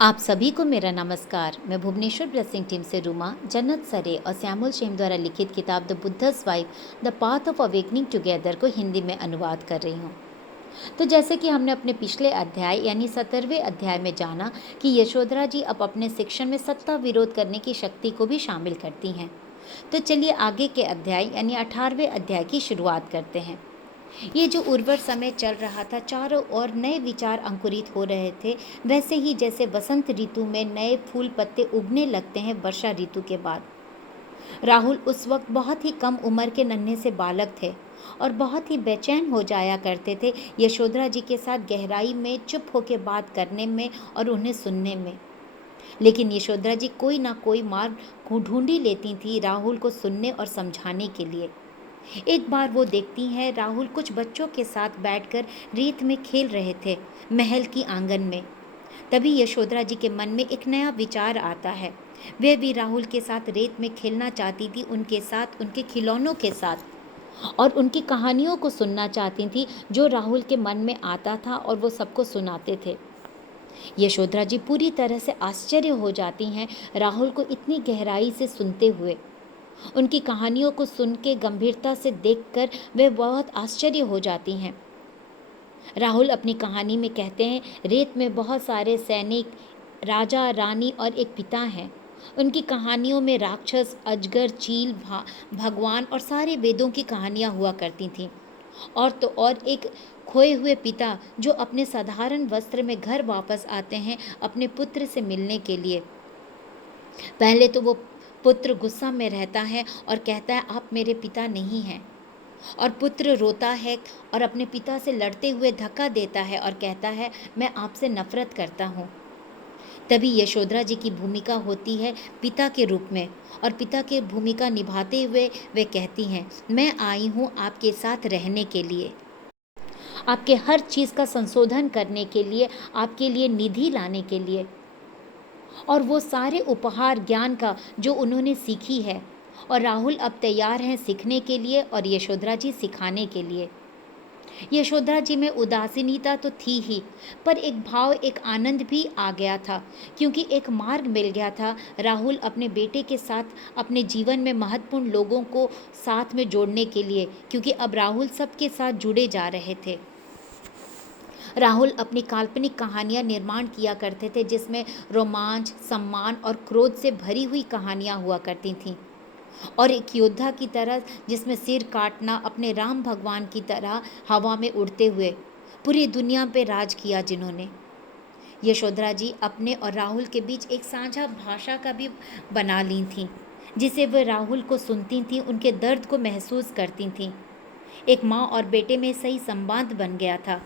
आप सभी को मेरा नमस्कार। मैं भुवनेश्वर ब्लेसिंग टीम से रूमा, जन्नत सरे और सैमुअल शेम द्वारा लिखित किताब the Buddha's wife the path of awakening together को हिंदी में अनुवाद कर रही हूँ। तो जैसे कि हमने अपने पिछले अध्याय यानी 17वें अध्याय में जाना कि यशोधरा जी अब अपने शिक्षण में सत्ता विरोध करने की शक्ति को भी शामिल करती हैं। तो चलिए आगे के अध्याय यानी 18वें अध्याय की शुरुआत करते हैं। ये जो उर्वर समय चल रहा था, चारों ओर नए विचार अंकुरित हो रहे थे, वैसे ही जैसे वसंत ऋतु में नए फूल पत्ते उगने लगते हैं वर्षा ऋतु के बाद। राहुल उस वक्त बहुत ही कम उम्र के नन्हे से बालक थे और बहुत ही बेचैन हो जाया करते थे यशोधरा जी के साथ गहराई में चुप होकर बात करने में और उन्हें सुनने में। लेकिन यशोधरा जी कोई ना कोई मार्ग ढूंढी लेती थी राहुल को सुनने और समझाने के लिए। एक बार वो देखती हैं राहुल कुछ बच्चों के साथ बैठकर रेत में खेल रहे थे महल की आंगन में। तभी यशोधरा जी के मन में एक नया विचार आता है। वह भी राहुल के साथ रेत में खेलना चाहती थी, उनके साथ, उनके खिलौनों के साथ, और उनकी कहानियों को सुनना चाहती थी जो राहुल के मन में आता था और वो सबको सुनाते थे। यशोधरा जी पूरी तरह से आश्चर्य हो जाती हैं राहुल को इतनी गहराई से सुनते हुए। उनकी कहानियों को सुन के गंभीरता से देखकर वे बहुत आश्चर्य हो जाती हैं। राहुल अपनी कहानी में कहते हैं, रेत में बहुत सारे सैनिक, राजा, रानी और एक पिता हैं। उनकी कहानियों में राक्षस, अजगर, चील, भगवान और सारे वेदों की कहानियाँ हुआ करती थीं। और तो और एक खोए हुए पिता जो अपने साधारण वस्त्र में घर वापस आते हैं अपने पुत्र से मिलने के लिए। पहले तो वो पुत्र गुस्सा में रहता है और कहता है, आप मेरे पिता नहीं हैं। और पुत्र रोता है और अपने पिता से लड़ते हुए धक्का देता है और कहता है, मैं आपसे नफरत करता हूँ। तभी यशोधरा जी की भूमिका होती है पिता के रूप में, और पिता की भूमिका निभाते हुए वे कहती हैं, मैं आई हूँ आपके साथ रहने के लिए, आपके हर चीज़ का संशोधन करने के लिए, आपके लिए निधि लाने के लिए। और वो सारे उपहार ज्ञान का जो उन्होंने सीखी है, और राहुल अब तैयार हैं सीखने के लिए और यशोधरा जी सिखाने के लिए। यशोधरा जी में उदासीनता तो थी ही, पर एक भाव, एक आनंद भी आ गया था, क्योंकि एक मार्ग मिल गया था राहुल अपने बेटे के साथ अपने जीवन में महत्वपूर्ण लोगों को साथ में जोड़ने के लिए, क्योंकि अब राहुल सबके साथ जुड़े जा रहे थे। राहुल अपनी काल्पनिक कहानियाँ निर्माण किया करते थे जिसमें रोमांच, सम्मान और क्रोध से भरी हुई कहानियाँ हुआ करती थीं, और एक योद्धा की तरह जिसमें सिर काटना, अपने राम भगवान की तरह हवा में उड़ते हुए पूरी दुनिया पे राज किया जिन्होंने। यशोधरा जी अपने और राहुल के बीच एक साझा भाषा का भी बना ली थीं, जिसे वह राहुल को सुनती थीं, उनके दर्द को महसूस करती थीं। एक माँ और बेटे में सही संवाद बन गया था,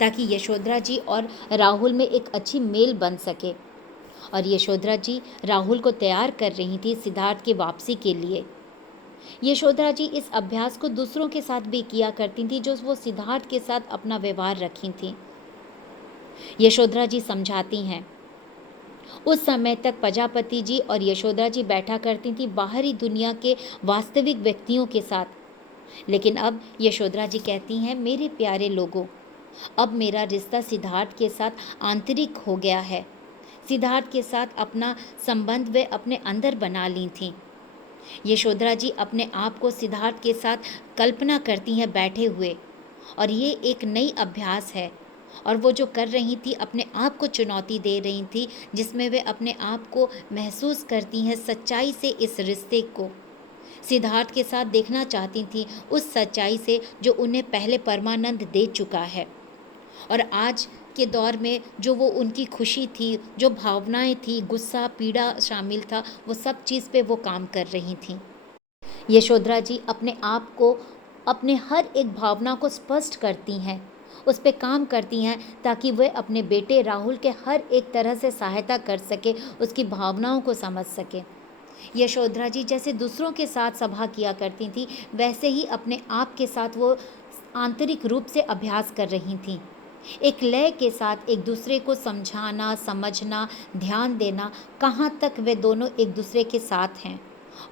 ताकि यशोधरा जी और राहुल में एक अच्छी मेल बन सके। और यशोधरा जी राहुल को तैयार कर रही थी सिद्धार्थ की वापसी के लिए। यशोधरा जी इस अभ्यास को दूसरों के साथ भी किया करती थी जो वो सिद्धार्थ के साथ अपना व्यवहार रखी थी। यशोधरा जी समझाती हैं, उस समय तक प्रजापति जी और यशोधरा जी बैठा करती थी बाहरी दुनिया के वास्तविक व्यक्तियों के साथ, लेकिन अब यशोधरा जी कहती हैं, मेरे प्यारे लोगों, अब मेरा रिश्ता सिद्धार्थ के साथ आंतरिक हो गया है। सिद्धार्थ के साथ अपना संबंध वे अपने अंदर बना ली थीं। यशोधरा जी अपने आप को सिद्धार्थ के साथ कल्पना करती हैं बैठे हुए, और ये एक नई अभ्यास है, और वो जो कर रही थी अपने आप को चुनौती दे रही थी, जिसमें वे अपने आप को महसूस करती हैं सच्चाई से, इस रिश्ते को सिद्धार्थ के साथ देखना चाहती थी, उस सच्चाई से जो उन्हें पहले परमानंद दे चुका है। और आज के दौर में जो वो उनकी खुशी थी, जो भावनाएं थी, गुस्सा, पीड़ा शामिल था, वो सब चीज़ पे वो काम कर रही थी। यशोधरा जी अपने आप को, अपने हर एक भावना को स्पष्ट करती हैं, उस पे काम करती हैं, ताकि वे अपने बेटे राहुल के हर एक तरह से सहायता कर सके, उसकी भावनाओं को समझ सके। यशोधरा जी जैसे दूसरों के साथ सभा किया करती थी, वैसे ही अपने आप के साथ वो आंतरिक रूप से अभ्यास कर रही थीं। एक लय के साथ एक दूसरे को समझाना, समझना, ध्यान देना, कहाँ तक वे दोनों एक दूसरे के साथ हैं,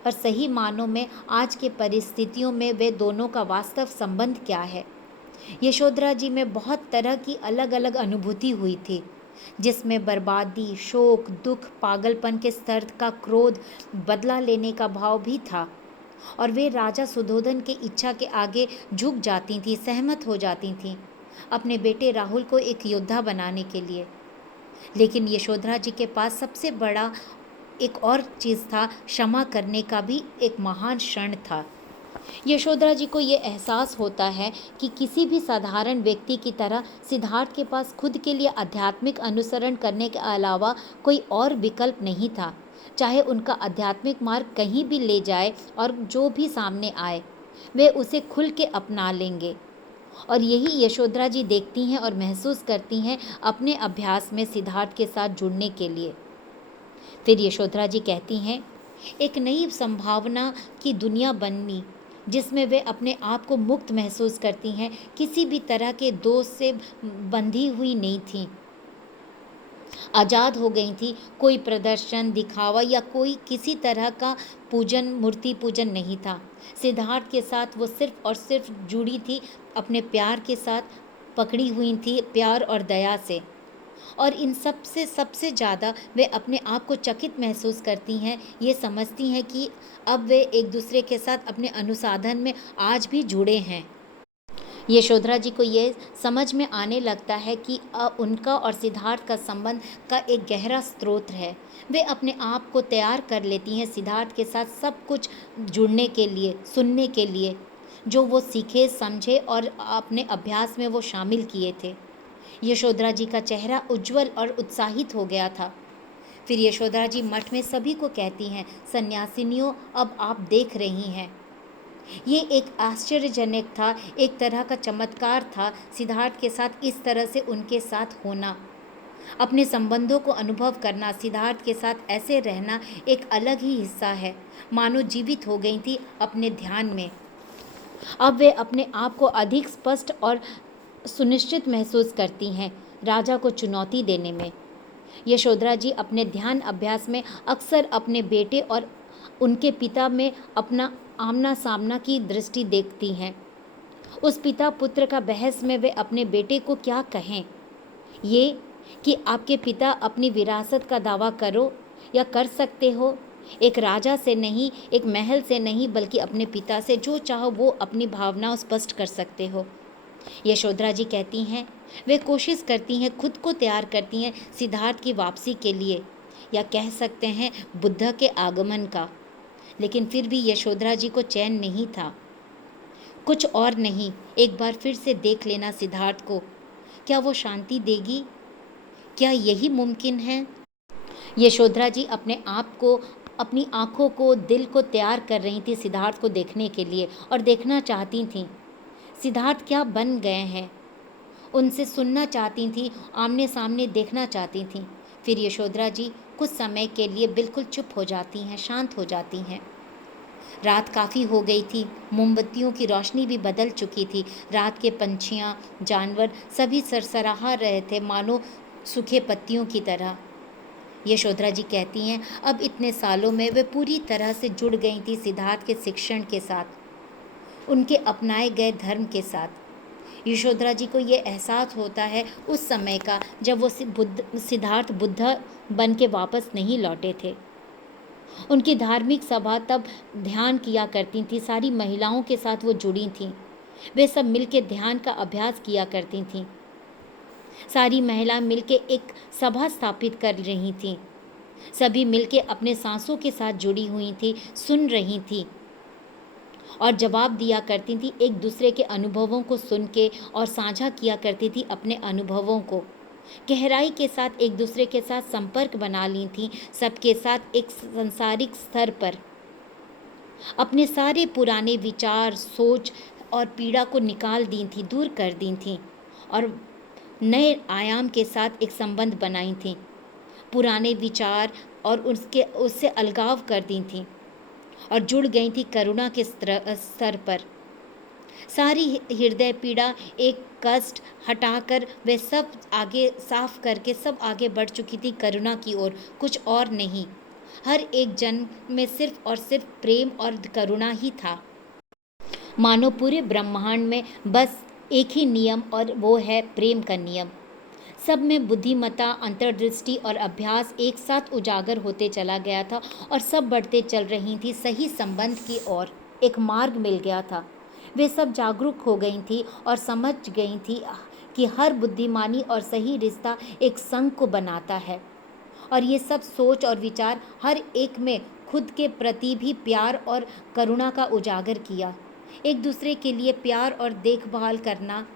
और सही मानों में आज के परिस्थितियों में वे दोनों का वास्तव संबंध क्या है। यशोधरा जी में बहुत तरह की अलग अलग अनुभूति हुई थी, जिसमें बर्बादी, शोक, दुख, पागलपन के स्तर का क्रोध, बदला लेने का भाव भी था। और वे राजा सुधोधन की इच्छा के आगे झुक जाती थीं, सहमत हो जाती थीं अपने बेटे राहुल को एक योद्धा बनाने के लिए। लेकिन यशोधरा जी के पास सबसे बड़ा एक और चीज़ था, क्षमा करने का भी एक महान क्षण था। यशोधरा जी को ये एहसास होता है कि किसी भी साधारण व्यक्ति की तरह सिद्धार्थ के पास खुद के लिए आध्यात्मिक अनुसरण करने के अलावा कोई और विकल्प नहीं था। चाहे उनका आध्यात्मिक मार्ग कहीं भी ले जाए और जो भी सामने आए, वे उसे खुल के अपना लेंगे। और यही यशोधरा जी देखती हैं और महसूस करती हैं अपने अभ्यास में सिद्धार्थ के साथ जुड़ने के लिए। फिर यशोधरा जी कहती हैं, एक नई संभावना की दुनिया बनी जिसमें वे अपने आप को मुक्त महसूस करती हैं, किसी भी तरह के दोष से बंधी हुई नहीं थीं, आज़ाद हो गई थी। कोई प्रदर्शन, दिखावा या कोई किसी तरह का पूजन, मूर्ति पूजन नहीं था। सिद्धार्थ के साथ वो सिर्फ और सिर्फ जुड़ी थी अपने प्यार के साथ, पकड़ी हुई थी प्यार और दया से। और इन सब से सबसे ज़्यादा वे अपने आप को चकित महसूस करती हैं, ये समझती हैं कि अब वे एक दूसरे के साथ अपने अनुसाधन में आज भी जुड़े हैं। यशोधरा जी को ये समझ में आने लगता है कि उनका और सिद्धार्थ का संबंध का एक गहरा स्रोत है। वे अपने आप को तैयार कर लेती हैं सिद्धार्थ के साथ सब कुछ जुड़ने के लिए, सुनने के लिए, जो वो सीखे, समझे और अपने अभ्यास में वो शामिल किए थे। यशोधरा जी का चेहरा उज्जवल और उत्साहित हो गया था। फिर यशोधरा जी मठ में सभी को कहती हैं, सन्यासिनियों, अब आप देख रही हैं। ये एक आश्चर्यजनक था, एक तरह का चमत्कार था सिद्धार्थ के साथ इस तरह से उनके साथ होना, अपने संबंधों को अनुभव करना, सिद्धार्थ के साथ ऐसे रहना एक अलग ही हिस्सा है। मानो जीवित हो गई थी अपने ध्यान में। अब वे अपने आप को अधिक स्पष्ट और सुनिश्चित महसूस करती हैं राजा को चुनौती देने में। यशोधरा जी अपने ध्यान अभ्यास में अक्सर अपने बेटे और उनके पिता में अपना आमना सामना की दृष्टि देखती हैं। उस पिता पुत्र का बहस में वे अपने बेटे को क्या कहें, ये कि आपके पिता अपनी विरासत का दावा करो या कर सकते हो, एक राजा से नहीं, एक महल से नहीं, बल्कि अपने पिता से जो चाहो वो अपनी भावनाओं स्पष्ट कर सकते हो। यशोधरा जी कहती हैं, वे कोशिश करती हैं, खुद को तैयार करती हैं सिद्धार्थ की वापसी के लिए, या कह सकते हैं बुद्ध के आगमन का। लेकिन फिर भी यशोधरा जी को चैन नहीं था। कुछ और नहीं, एक बार फिर से देख लेना सिद्धार्थ को, क्या वो शांति देगी? क्या यही मुमकिन है? यशोधरा जी अपने आप को, अपनी आँखों को, दिल को तैयार कर रही थी सिद्धार्थ को देखने के लिए, और देखना चाहती थीं सिद्धार्थ क्या बन गए हैं। उनसे सुनना चाहती थीं, आमने सामने देखना चाहती थीं। फिर यशोधरा जी कुछ समय के लिए बिल्कुल चुप हो जाती हैं, शांत हो जाती हैं। रात काफ़ी हो गई थी, मोमबत्तियों की रोशनी भी बदल चुकी थी। रात के पंछियाँ, जानवर सभी सरसराहा रहे थे, मानो सूखे पत्तियों की तरह। यशोधरा जी कहती हैं, अब इतने सालों में वे पूरी तरह से जुड़ गई थी सिद्धार्थ के शिक्षण के साथ, उनके अपनाए गए धर्म के साथ। यशोधरा जी को ये एहसास होता है उस समय का, जब वो सिद्धार्थ बुद्ध बन के वापस नहीं लौटे थे। उनकी धार्मिक सभा तब ध्यान किया करती थी, सारी महिलाओं के साथ वो जुड़ी थीं, वे सब मिलके ध्यान का अभ्यास किया करती थीं। सारी महिलाएं मिलके एक सभा स्थापित कर रही थीं, सभी मिलके अपने सांसों के साथ जुड़ी हुई थी, सुन रही थी और जवाब दिया करती थी, एक दूसरे के अनुभवों को सुन के, और साझा किया करती थी अपने अनुभवों को। गहराई के साथ एक दूसरे के साथ संपर्क बना ली थी, सबके साथ एक सांसारिक स्तर पर अपने सारे पुराने विचार, सोच और पीड़ा को निकाल दी थी, दूर कर दी थी, और नए आयाम के साथ एक संबंध बनाई थी। पुराने विचार और उससे अलगाव कर दी थी और जुड़ गई थी करुणा के स्तर पर। सारी हृदय पीड़ा, एक कष्ट हटाकर वे सब आगे साफ करके सब आगे बढ़ चुकी थी करुणा की ओर, कुछ और नहीं। हर एक जन्म में सिर्फ और सिर्फ प्रेम और करुणा ही था। मानो पूरे ब्रह्मांड में बस एक ही नियम, और वो है प्रेम का नियम। सब में बुद्धिमत्ता, अंतर्दृष्टि और अभ्यास एक साथ उजागर होते चला गया था और सब बढ़ते चल रही थी सही संबंध की ओर। एक मार्ग मिल गया था। वे सब जागरूक हो गई थी और समझ गई थी कि हर बुद्धिमानी और सही रिश्ता एक संघ को बनाता है, और ये सब सोच और विचार हर एक में खुद के प्रति भी प्यार और करुणा का उजागर किया। एक दूसरे के लिए प्यार और देखभाल करना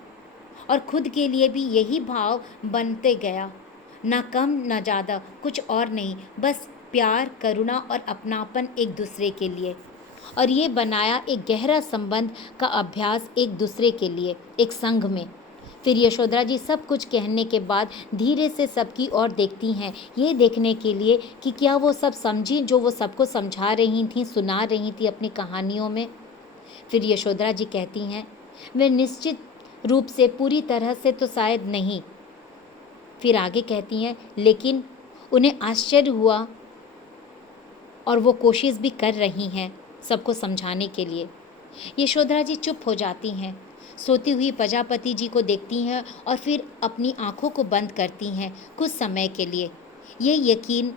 और खुद के लिए भी यही भाव बनते गया। ना कम ना ज़्यादा, कुछ और नहीं, बस प्यार, करुणा और अपनापन एक दूसरे के लिए। और ये बनाया एक गहरा संबंध का अभ्यास एक दूसरे के लिए, एक संघ में। फिर यशोधरा जी सब कुछ कहने के बाद धीरे से सबकी ओर देखती हैं, ये देखने के लिए कि क्या वो सब समझी जो वो सबको समझा रही थी, सुना रही थी अपनी कहानियों में। फिर यशोधरा जी कहती हैं, वे निश्चित रूप से पूरी तरह से तो शायद नहीं। फिर आगे कहती हैं, लेकिन उन्हें आश्चर्य हुआ और वो कोशिश भी कर रही हैं सबको समझाने के लिए। यशोधरा जी चुप हो जाती हैं, सोती हुई प्रजापति जी को देखती हैं और फिर अपनी आंखों को बंद करती हैं कुछ समय के लिए, ये यकीन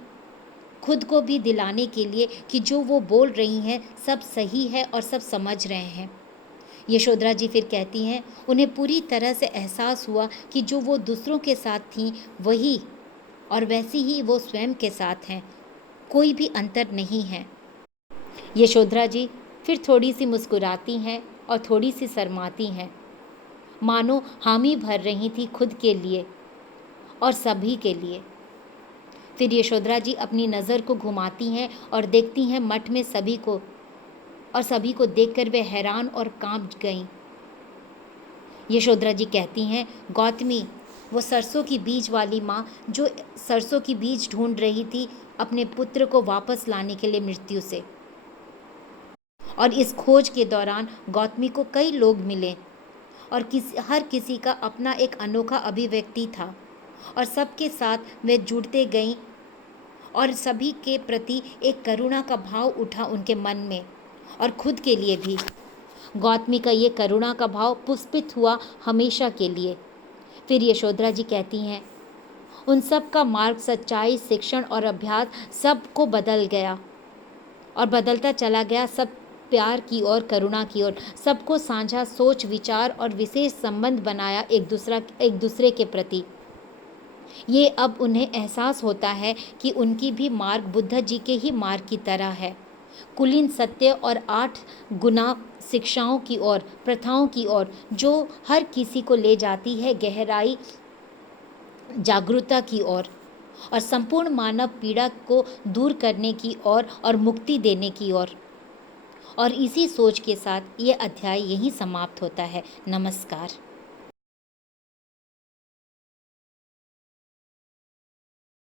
खुद को भी दिलाने के लिए कि जो वो बोल रही हैं सब सही है और सब समझ रहे हैं। यशोधरा जी फिर कहती हैं, उन्हें पूरी तरह से एहसास हुआ कि जो वो दूसरों के साथ थीं वही और वैसी ही वो स्वयं के साथ हैं, कोई भी अंतर नहीं है। यशोधरा जी फिर थोड़ी सी मुस्कुराती हैं और थोड़ी सी शर्माती हैं, मानो हामी भर रही थी खुद के लिए और सभी के लिए। फिर यशोधरा जी अपनी नज़र को घुमाती हैं और देखती हैं मठ में सभी को, और सभी को देखकर वे हैरान और कांप गईं। यशोधरा जी कहती हैं, गौतमी, वो सरसों की बीज वाली माँ जो सरसों की बीज ढूंढ रही थी अपने पुत्र को वापस लाने के लिए मृत्यु से। और इस खोज के दौरान गौतमी को कई लोग मिले और हर किसी का अपना एक अनोखा अभिव्यक्ति था, और सबके साथ वे जुड़ते गईं और सभी के प्रति एक करुणा का भाव उठा उनके मन में, और खुद के लिए भी। गौतमी का ये करुणा का भाव पुष्पित हुआ हमेशा के लिए। फिर यशोधरा जी कहती हैं, उन सब का मार्ग, सच्चाई, शिक्षण और अभ्यास सबको बदल गया और बदलता चला गया, सब प्यार की ओर, करुणा की ओर। सबको साझा सोच, विचार और विशेष संबंध बनाया एक दूसरे के प्रति। ये अब उन्हें एहसास होता है कि उनकी भी मार्ग बुद्ध जी के ही मार्ग की तरह है, कुलीन सत्य और 8 गुना शिक्षाओं की ओर, प्रथाओं की ओर, जो हर किसी को ले जाती है गहराई जागरूकता की ओर और संपूर्ण मानव पीड़ा को दूर करने की ओर और मुक्ति देने की ओर। और इसी सोच के साथ ये अध्याय यहीं समाप्त होता है। नमस्कार।